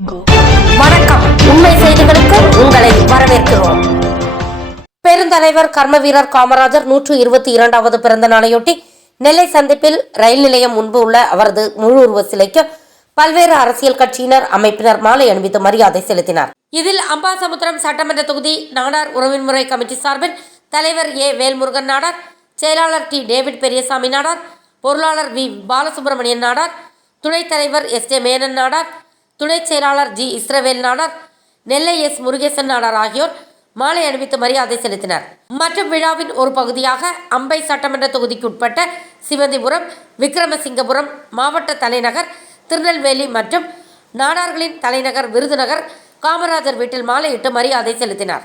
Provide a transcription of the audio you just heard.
வணக்கம். உண்மை செய்திகளுக்கு உங்களை வரவேற்கிறோம். பெருந்தலைவர் கர்ம வீரர் காமராஜர் நூற்று இருபத்தி இரண்டாவது பிறந்த நாளையொட்டி நெல்லை சந்திப்பில் ரயில் நிலையம் முன்பு உள்ள அவரது முழு உருவ சிலைக்கு பல்வேறு அரசியல் கட்சியினர் அமைப்பினர் மாலை அணிவித்து மரியாதை செலுத்தினார். இதில் அம்பாசமுத்திரம் சட்டமன்ற தொகுதி நாடார் உறவின்முறை கமிட்டி சார்பில் தலைவர் ஏ. வேல்முருகன் நாடார் செயலாளர் டி. டேவிட் பெரியசாமி நாடார் பொருளாளர் வி. பாலசுப்ரமணியன் நாடார் துணைத் தலைவர் எஸ். ஜே. மேனன் நாடார் துணைச் செயலாளர் G. Israel Nadar Nellai S. Murugesan Nadar ஆகியோர் மாலை அணிவித்து மரியாதை செலுத்தினர். மற்றும் விழாவின் ஒரு பகுதியாக அம்பை சட்டமன்ற தொகுதிக்குட்பட்ட சிவந்திபுரம் விக்ரமசிங்கபுரம் மாவட்ட தலைநகர் திருநெல்வேலி மற்றும் நாடார்களின் தலைநகர் விருதுநகர் காமராஜர் வீட்டில் மாலையிட்டு மரியாதை செலுத்தினார்.